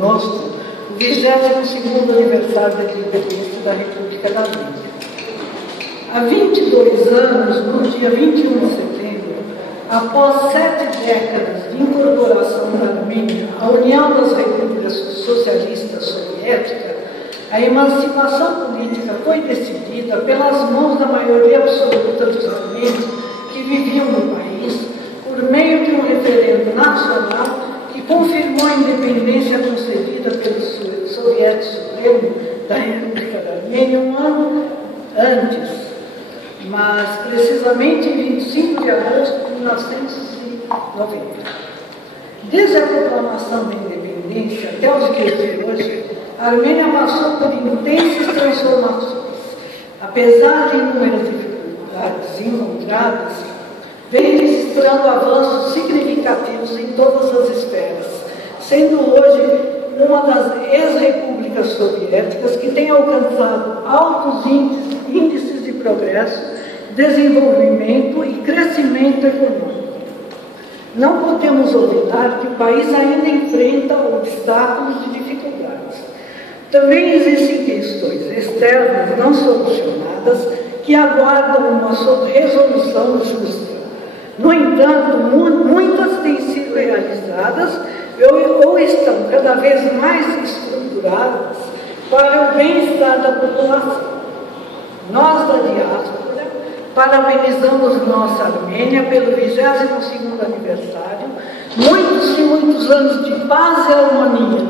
Conosco o 22º aniversário da independência da República da Armênia. Há 22 anos, no dia 21 de setembro, após 7 décadas de incorporação da Armênia à União das Repúblicas Socialistas Soviéticas, a emancipação política foi decidida pelas mãos da maioria absoluta dos armênios que viviam no país, por meio de um referendo nacional que confirmou a independência concedida pelo Soviético Supremo da República da Armênia um ano antes, mas precisamente em 25 de agosto de 1990. Desde a proclamação da independência até os dias de hoje, a Armênia passou por intensas transformações. Apesar de inúmeras dificuldades encontradas, vem registrando avanços significativos em todas as esferas, sendo hoje uma das ex-repúblicas soviéticas que tem alcançado altos índices de progresso, desenvolvimento e crescimento econômico. Não podemos olvidar que o país ainda enfrenta obstáculos e dificuldades. Também existem questões externas não solucionadas que aguardam uma resolução justa. No entanto, muitas têm sido realizadas ou estão cada vez mais estruturadas para o bem-estar da população. Nós, da diáspora, parabenizamos nossa Armênia pelo 22º aniversário, muitos e muitos anos de paz e harmonia